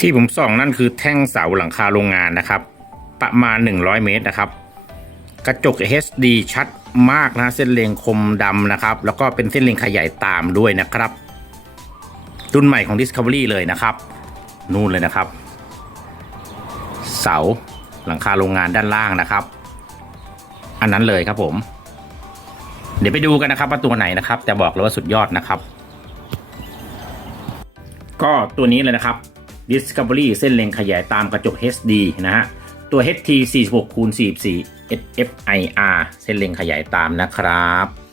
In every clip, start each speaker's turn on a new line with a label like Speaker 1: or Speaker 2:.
Speaker 1: ที่ผมส่องนั่นคือแท่งเสาหลังคาโรงงานนะครับ ประมาณ 100 เมตรนะครับ กระจก HD ชัดมากนะเส้นเลงคมดำนะครับ แล้วก็เป็นเส้นเลงขยายตามด้วยนะครับ รุ่นใหม่ของ Discovery เลยนะครับ นู่นเลยนะครับ เสาหลังคาโรงงานด้านล่างนะครับ อันนั้นเลยครับผม เดี๋ยวไปดูกันนะครับว่าตัวไหนนะครับ แต่บอกเลยว่าสุดยอดนะครับ ก็ตัวนี้เลยนะครับ Discovery เส้นเล็งขยายตามกระจก HD นะฮะ ตัว HT 46 x 44 FFIR เส้นเล็งขยายตามนะครับ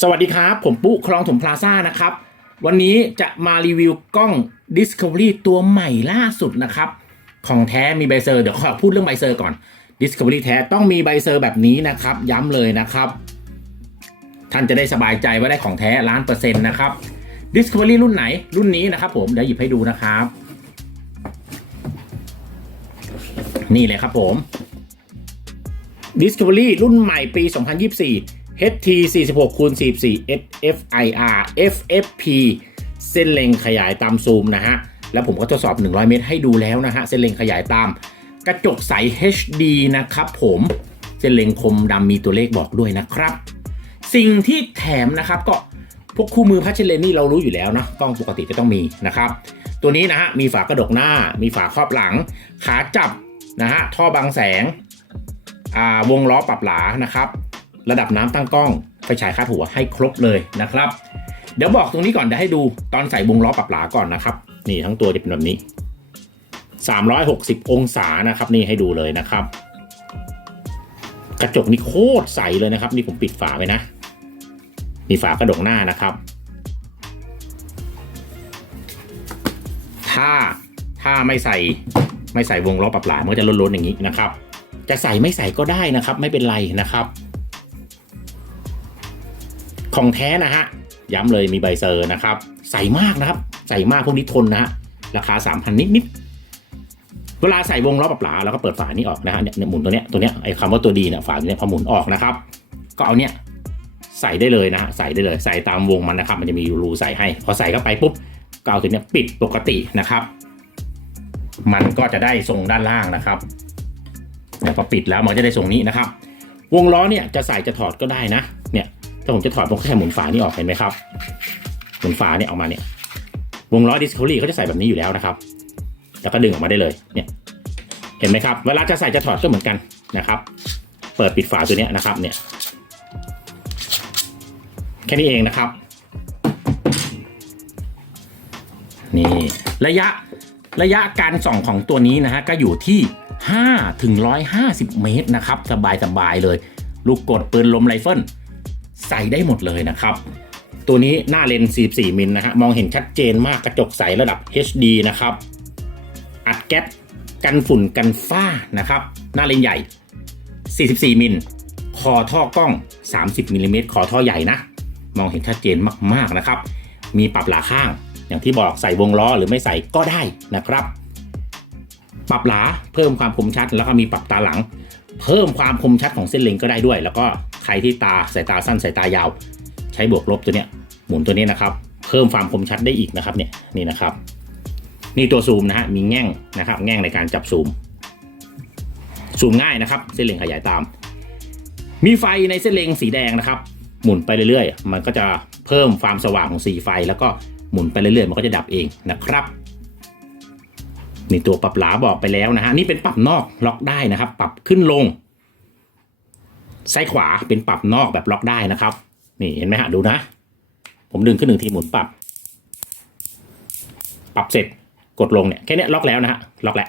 Speaker 1: สวัสดีครับ ผมปุ๊คลองถมพลาซ่านะครับ วันนี้จะมารีวิวกล้อง Discovery ตัวใหม่ล่าสุดนะครับ ของแท้มีใบเซอร์ เดี๋ยวขอพูดเรื่องใบเซอร์ก่อน Discovery แท้ต้องมีใบเซอร์แบบนี้นะครับ ย้ำเลยนะครับ ท่านจะได้สบายใจว่าได้ของแท้ล้านเปอร์เซ็นต์นะครับ Discovery รุ่นไหนรุ่นนี้นะครับผม เดี๋ยวหยิบให้ดูนะครับ นี่เลยครับผม Discovery รุ่นใหม่ปี 2024 HT 46คูณ44 SFIR FFP เส้นเล็งขยายตามซูมนะฮะ แล้วผมก็ทดสอบ 100 เมตรให้ดูแล้วนะฮะ เส้นเล็งขยายตาม กระจกใส HD นะครับผม เส้นเล็งคมดำมีตัวเลขบอกด้วยนะครับ สิ่งที่แถมนะครับก็พวกคู่มือพัชเลนนี่เรารู้อยู่แล้วนะกล้องปกติจะต้องมีนะครับ ตัวนี้นะฮะมีฝากระดกหน้า มีฝาครอบหลัง ขาจับนะฮะท่อบังแสงอ่าวงล้อปรับหลานะครับ ระดับน้ำตั้งกล้องไฟฉายคาดหัวให้ครบเลยนะครับ เดี๋ยวบอกตรงนี้ก่อนเดี๋ยวให้ดูตอนใส่วงล้อปรับหลาก่อนนะครับ นี่ทั้งตัวจะเป็นแบบนี้ 360 องศานะครับนี่ให้ดูเลยนะครับ กระจกนี่โคตรใสเลยนะครับ นี่ผมปิดฝาไว้นะ มีฝากระดกหน้านะครับ ถ้าถ้าไม่ใส่ไม่ใส่วงล้อปรับหลามันก็จะล้นๆอย่างนี้นะครับ จะใส่ไม่ใส่ก็ได้นะครับ ไม่เป็นไรนะครับ ของแท้นะฮะ ย้ำเลยมีใบเซอร์นะครับ ใส่มากนะครับ ใส่มากพวกนี้ทนนะฮะ ราคา 3,000 นิดนิดๆเวลาใส่วงล้อปรับหลาเราก็เปิดฝานี้ออกนะฮะเนี่ยหมุนตัวเนี้ยตัวเนี้ยไอ้คำว่าตัวดีเนี่ยฝาเนี้ยพอหมุนออกนะครับ ก็เอาเนี้ยใส่ได้เลยนะใส่ได้เลยใส่ตามวงมันนะครับ มันจะมีรูใส่ให้ พอใส่เข้าไปปุ๊บก็เอาตัวเนี้ยปิดปกตินะครับ มันก็จะได้ทรงด้านล่างนะครับพอปิดแล้วมันจะได้ทรงนี้นะครับ วงล้อเนี่ยจะใส่จะถอดก็ได้นะ ถ้าผมจะถอดผมแค่หมุนฝานี่ออกเห็นไหมครับ หมุนฝาเนี่ยออกมาเนี่ยวงล้อ Discovery เขาจะใส่แบบนี้อยู่แล้วนะครับ แล้วก็ดึงออกมาได้เลยเนี่ยเห็นไหมครับ เวลาจะใส่จะถอดก็เหมือนกันนะครับ เปิดปิดฝาตัวนี้นะครับเนี่ยแค่นี้เองนะครับ นี่ระยะระยะการส่องของตัวนี้นะฮะก็อยู่ที่5ถึง150 เมตรนะครับ สบายสบายเลย ลูกกดปืนลมไรเฟิล ใส่ได้หมดเลยนะครับ ตัวนี้หน้าเลนส์44มิลนะฮะมองเห็นชัดเจนมากกระจกใสระดับ HD นะครับ อัดแก๊สกันฝุ่นกันฝ้านะครับ หน้าเลนส์ใหญ่ 44มิลคอท่อกล้อง 30มิลลิเมตรคอท่อใหญ่นะ มองเห็นชัดเจนมากๆนะครับ มีปรับหลาข้าง อย่างที่บอกใส่วงล้อหรือไม่ใส่ก็ได้นะครับ ปรับหลาเพิ่มความคมชัด แล้วก็มีปรับตาหลัง เพิ่มความคมชัดของเส้นเล็งก็ได้ด้วย แล้วก็ ใครที่ตาสายตาสั้นสายตายาว ใช้บวกลบตัวเนี้ยหมุนตัวนี้นะครับ เพิ่มความคมชัดได้อีกนะครับเนี่ยนี่นะครับ นี่ตัวซูมนะฮะมีแง่งนะครับ แง่งในการจับซูม ซูมง่ายนะครับ เส้นเล็งขยายตาม มีไฟในเส้นเล็งสีแดงนะครับ หมุนไปเรื่อยๆ มันก็จะเพิ่มความสว่างของสีไฟ แล้วก็หมุนไปเรื่อยๆ มันก็จะดับเองนะครับนี่ตัวปรับหลาบอกไปแล้วนะฮะนี่เป็นปรับนอกล็อกได้นะครับ ปรับขึ้นลง ซ้ายขวาเป็นปรับนอกแบบล็อกได้นะครับ นี่เห็นไหมฮะดูนะ ผมดึงขึ้นหนึ่งทีหมุนปรับ ปรับเสร็จกดลงเนี่ยแค่นี้ล็อกแล้วนะฮะล็อกแล้ว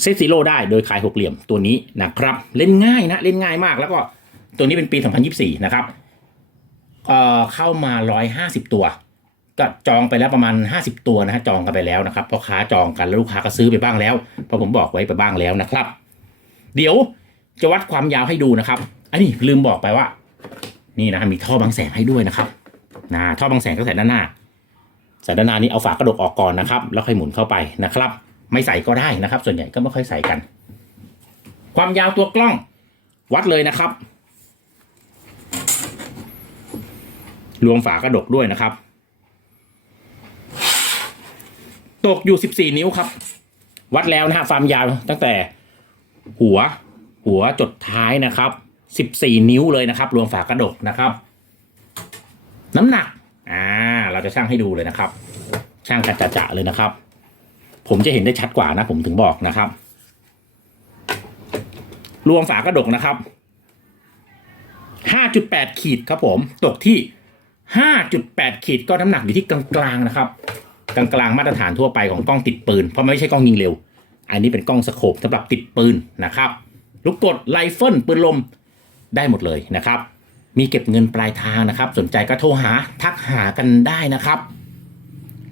Speaker 1: เซตซีโร่ได้โดยคลายหกเหลี่ยมตัวนี้นะครับ เล่นง่ายนะ เล่นง่ายมากแล้วก็ตัวนี้เป็นปี 2024 นะครับเอ่อเข้ามา 150 ตัว ก็จองไปแล้วประมาณ 50 ตัวนะฮะจองกันไปแล้วนะครับพ่อค้าจองกันแล้วลูกค้าก็ซื้อไปบ้างแล้วเพราะผมบอกไว้ไปบ้างแล้วนะครับ เดี๋ยว จะวัดความยาวให้ดูนะครับ อันนี้ลืมบอกไปว่า นี่นะมีท่อบังแสงให้ด้วยนะครับนะท่อบางแสนก็ใส่ด้านหน้าใส่ด้านหน้านี้เอาฝากระดกออกก่อนนะครับ แล้วค่อยหมุนเข้าไปนะครับ ไม่ใส่ก็ได้นะครับ ส่วนใหญ่ก็ไม่ค่อยใส่กัน ความยาวตัวกล้องวัดเลยนะครับ รวมฝากระดกด้วยนะครับ ตกอยู่ 14 นิ้วครับ วัดแล้วนะฮะความยาวตั้งแต่หัว หัวจดท้ายนะครับ 14 นิ้วเลยนะครับ รวมฝากระดกนะครับ น้ำหนักอ่าเราจะช่างให้ดูเลยนะครับ ช่างกระจะจะเลยนะครับ ผมจะเห็นได้ชัดกว่านะ ผมถึงบอกนะครับ รวมฝากระดกนะครับ 5.8 ขีดครับผมตกที่ 5.8 ขีดก็น้ำหนักอยู่ที่กลางๆนะครับกลางๆมาตรฐานทั่วไปของกล้องติดปืน เพราะไม่ใช่กล้องยิงเร็ว อันนี้เป็นกล้องสโคปสำหรับติดปืนนะครับ ลูกกดไลเฟิลปืนลมได้หมดเลยนะครับ มีเก็บเงินปลายทางนะครับ สนใจก็โทรหาทักหากันได้นะครับ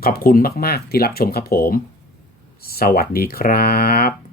Speaker 1: ขอบคุณมาก ๆ ที่รับชมครับผม สวัสดีครับ